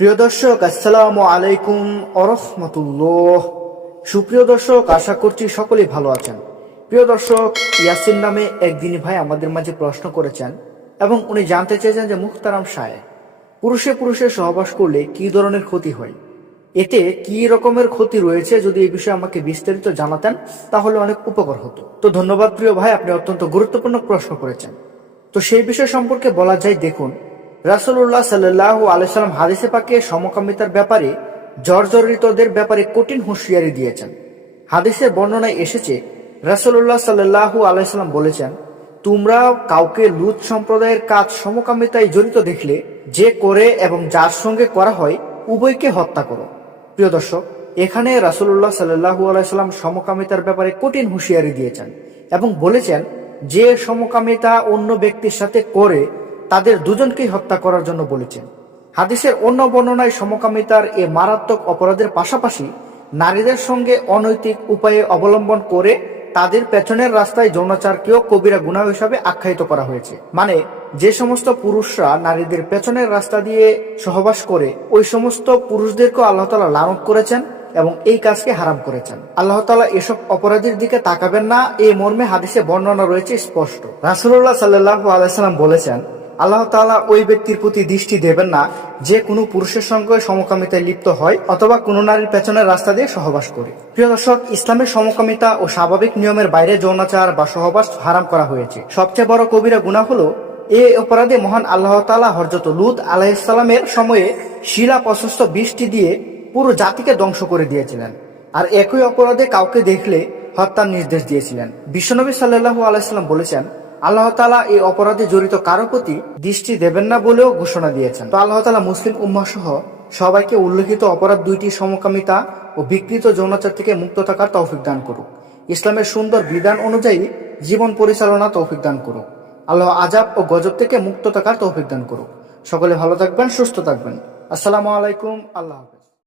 প্রিয় দর্শক, আসসালামু আলাইকুম অরহমতুল্লাহ সুপ্রিয় দর্শক, আশা করছি সকলেই ভালো আছেন। প্রিয় দর্শক, ইয়াসিন নামে একদিনই ভাই আমাদের মাঝে প্রশ্ন করেছেন এবং উনি জানতে চেয়েছেন যে মুখতারাম সাহেব, পুরুষে পুরুষে সহবাস করলে কি ধরনের ক্ষতি হয়? এতে কি রকমের ক্ষতি রয়েছে যদি এই বিষয়ে আমাকে বিস্তারিত জানাতেন, তাহলে অনেক উপকার হতো। তো ধন্যবাদ প্রিয় ভাই, আপনি অত্যন্ত গুরুত্বপূর্ণ প্রশ্ন করেছেন। তো সেই বিষয় সম্পর্কে বলা যায়, দেখুন রাসুল্লাহ সাল্লাহ আলাইসাল্লাম হাদিসে পাকে সমকামিতার ব্যাপারে, জর্জরিতদের ব্যাপারে কঠিন হুঁশিয়ারি দিয়েছেন। হাদিসের বর্ণনায় এসেছে রাসুল্লাহ সাল্লাহ আলাইসাল্লাম বলেছেন, তোমরা কাউকে লুত সম্প্রদায়ের কাজ সমকামিতায় জড়িত দেখলে, যে করে এবং যার সঙ্গে করা হয়, উভয়কে হত্যা করো। প্রিয় দর্শক, এখানে রাসুল্লাহ সাল্লাহু আলাইসাল্লাম সমকামিতার ব্যাপারে কঠিন হুঁশিয়ারি দিয়েছেন এবং বলেছেন, যে সমকামিতা অন্য ব্যক্তির সাথে করে তাদের দুজনকেই হত্যা করার জন্য বলেছেন। হাদিসের অন্য বর্ণনায় সমকামিতার এ মারাত্মক অপরাধের পাশাপাশি নারীদের সঙ্গে অনৈতিক উপায়ে অবলম্বন করে তাদের পেছনের রাস্তায় যৌনাচারকেও কবিরা গুণা হিসাবে আখ্যায়িত করা হয়েছে। মানে যে সমস্ত পুরুষরা নারীদের পেছনের রাস্তা দিয়ে সহবাস করে, ওই সমস্ত পুরুষদেরকেও আল্লাহ তালা লানত করেছেন এবং এই কাজকে হারাম করেছেন। আল্লাহ তালা এসব অপরাধীর দিকে তাকাবেন না এই মর্মে হাদিসে বর্ণনা রয়েছে স্পষ্ট। রাসুল্লাহ সাল্লাহ আলাইসাল্লাম বলেছেন আল্লাহ তাআলা ওই ব্যক্তির প্রতি দৃষ্টি দেবেন না যে কোনো পুরুষের সঙ্গে সমকামিতায় লিপ্ত হয় অথবা কোনো নারীর পেছনের রাস্তা দিয়ে সহবাস করে। প্রিয় দর্শক, ইসলামের সমকামিতা ও স্বাভাবিক নিয়মের বাইরে যৌনাচার বা সহবাস হারাম করা হয়েছে। সবচেয়ে বড় কবিরা গুণা হলো, এ অপরাধে মহান আল্লাহ তাআলা হরজত লুত আলাইসালামের সময়ে শিলা প্রশস্ত বৃষ্টি দিয়ে পুরো জাতিকে ধ্বংস করে দিয়েছিলেন। আর একই অপরাধে কাউকে দেখলে হত্যার নির্দেশ দিয়েছিলেন। বিশ্বনবী সাল্লাল্লাহু আলাইসাল্লাম বলেছেন আল্লাহ তালা এই অপরাধে জড়িত কারও প্রতি দৃষ্টি দেবেন না বলেও ঘোষণা দিয়েছেন। তো আল্লাহ তালা মুসলিম উম্মাহ সহ সবাইকে উল্লেখিত অপরাধ দুইটি সমকামিতা ও বিকৃত যৌনাচার থেকে মুক্ত থাকার তৌফিক দান করুক। ইসলামের সুন্দর বিধান অনুযায়ী জীবন পরিচালনা তৌফিক দান করুক। আল্লাহ আজাব ও গজব থেকে মুক্ত থাকার তৌফিক দান করুক। সকলে ভালো থাকবেন, সুস্থ থাকবেন। আসসালামু আলাইকুম, আল্লাহ হাফেজ।